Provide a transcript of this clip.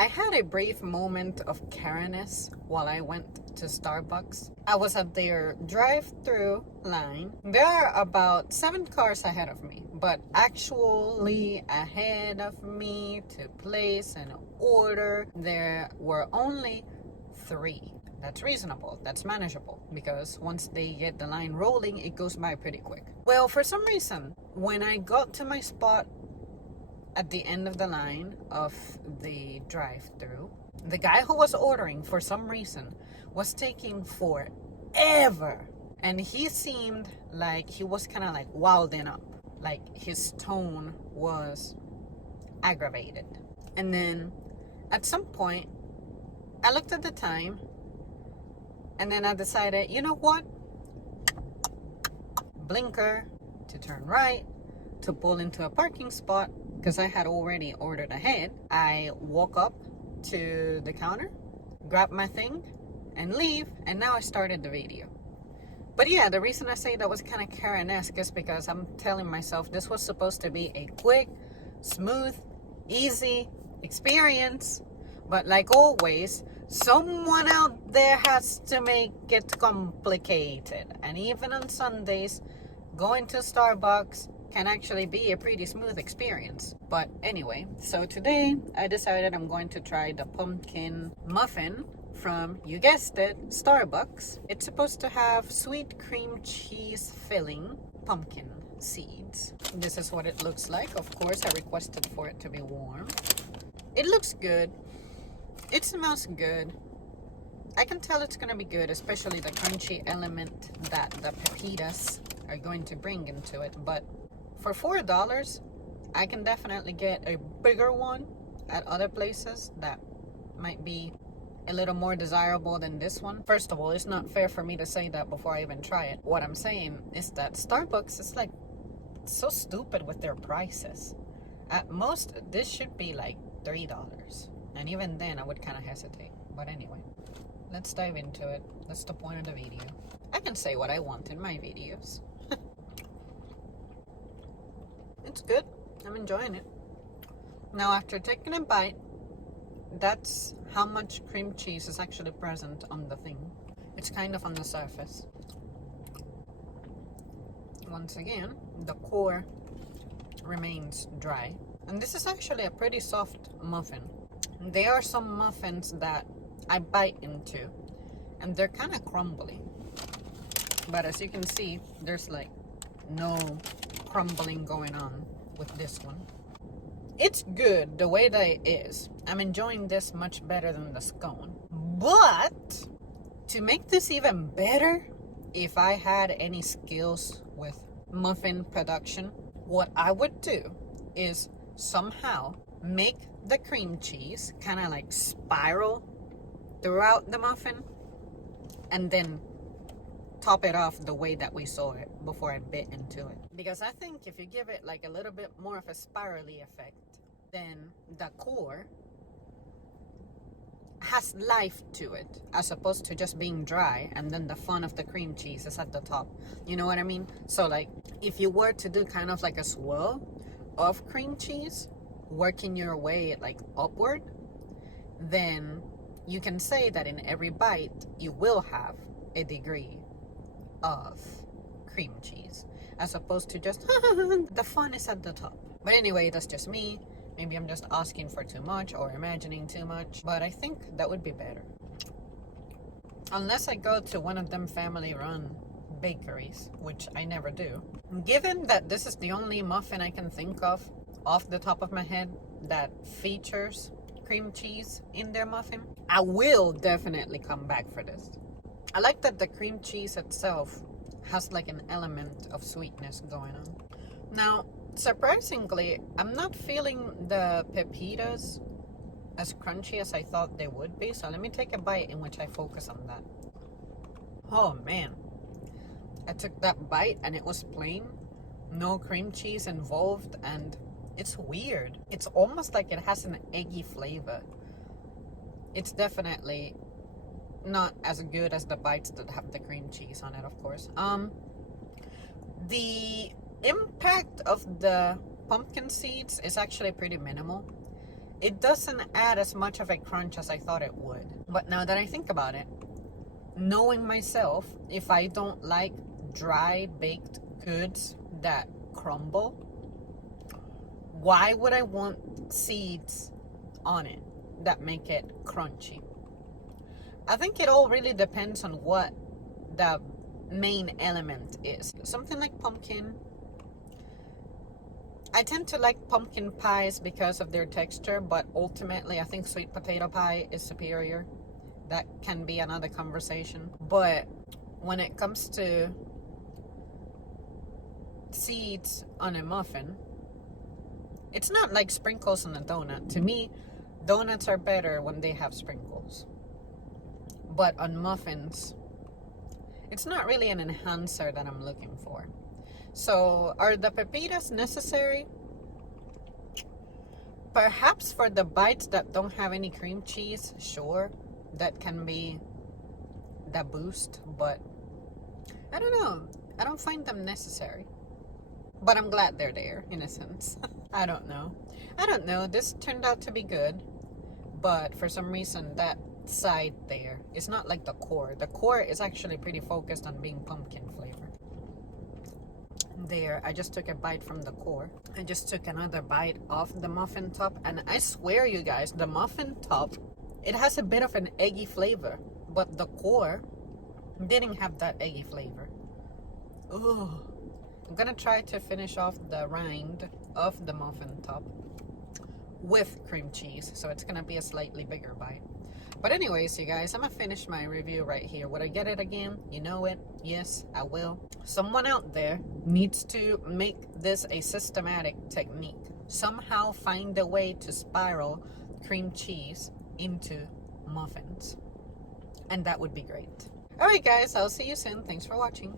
I had a brief moment of Karen-ness while I went to Starbucks. I was at their drive-through line. There are about 7 cars ahead of me, but actually ahead of me to place an order, there were only 3. That's reasonable, that's manageable, because once they get the line rolling, it goes by pretty quick. Well, for some reason, when I got to my spot at the end of the line of the drive-through, the guy who was ordering, for some reason, was taking forever. And he seemed like he was kind of like wilding up. Like his tone was aggravated. And then at some point, I looked at the time, and then I decided, you know what? Blinker to turn right, to pull into a parking spot, because I had already ordered ahead. I walk up to the counter, grab my thing, and leave, and now I started the video. But yeah, the reason I say that was kind of Karen-esque is because I'm telling myself this was supposed to be a quick, smooth, easy experience. But like always, someone out there has to make it complicated. And even on Sundays, going to Starbucks can actually be a pretty smooth experience. But anyway, so today I decided I'm going to try the pumpkin muffin from, you guessed it, Starbucks. It's supposed to have sweet cream cheese filling, pumpkin seeds. This is what it looks like. Of course, I requested for it to be warm. It looks good. It smells good. I can tell it's gonna be good, especially the crunchy element that the pepitas are going to bring into it. But for $4, I can definitely get a bigger one at other places that might be a little more desirable than this one. First of all, it's not fair for me to say that before I even try it. What I'm saying is that Starbucks is like so stupid with their prices. At most, this should be like $3. And even then, I would kind of hesitate. But anyway, let's dive into it. That's the point of the video. I can say what I want in my videos. It's good. I'm enjoying it. Now, after taking a bite, that's how much cream cheese is actually present on the thing. It's kind of on the surface. Once again, the core remains dry. And this is actually a pretty soft muffin. There are some muffins that I bite into, and they're kind of crumbly. But as you can see, there's like no crumbling going on with this one. It's good the way that it is. I'm enjoying this much better than the scone. But to make this even better, if I had any skills with muffin production, what I would do is somehow make the cream cheese kind of like spiral throughout the muffin, and then top it off the way that we saw it before I bit into it. Because I think if you give it like a little bit more of a spirally effect, then the core has life to it, as opposed to just being dry and then the fun of the cream cheese is at the top. You know what I mean? So like if you were to do kind of like a swirl of cream cheese, working your way like upward, then you can say that in every bite you will have a degree of cream cheese, as opposed to just the fun is at the top. But anyway, that's just me. Maybe I'm just asking for too much or imagining too much, but I think that would be better. Unless I go to one of them family-run bakeries, which I never do. Given that this is the only muffin I can think of off the top of my head that features cream cheese in their muffin, I will definitely come back for this. I like that the cream cheese itself has like an element of sweetness going on. Now, surprisingly, I'm not feeling the pepitas as crunchy as I thought they would be. So let me take a bite in which I focus on that. Oh man, I took that bite and it was plain, no cream cheese involved, and it's weird. It's almost like it has an eggy flavor. It's definitely not as good as the bites that have the cream cheese on it, of course. The impact of the pumpkin seeds is actually pretty minimal. it doesn't add as much of a crunch as I thought it would. But now that I think about it, knowing myself, if I don't like dry baked goods that crumble, why would I want seeds on it that make it crunchy? I think it all really depends on what the main element is. Something like pumpkin. I tend to like pumpkin pies because of their texture, but ultimately I think sweet potato pie is superior. That can be another conversation. But when it comes to seeds on a muffin, it's not like sprinkles on a donut. To me, donuts are better when they have sprinkles. But on muffins, it's not really an enhancer that I'm looking for. So, are the pepitas necessary? Perhaps for the bites that don't have any cream cheese, sure, that can be the boost, but I don't know. I don't find them necessary. But I'm glad they're there, in a sense. I don't know. This turned out to be good, but for some reason that side there is not like the core. The core is actually pretty focused on being pumpkin flavored. There, I just took a bite from the core. I just took another bite off the muffin top, and I swear you guys, the muffin top, it has a bit of an eggy flavor, but the core didn't have that eggy flavor. Ugh. I'm gonna try to finish off the rind of the muffin top with cream cheese, so it's gonna be a slightly bigger bite. But anyways, you guys, I'm gonna finish my review right here. Would I get it again? You know it. Yes, I will. Someone out there needs to make this a systematic technique. Somehow find a way to spiral cream cheese into muffins. And that would be great. Alright guys, I'll see you soon. Thanks for watching.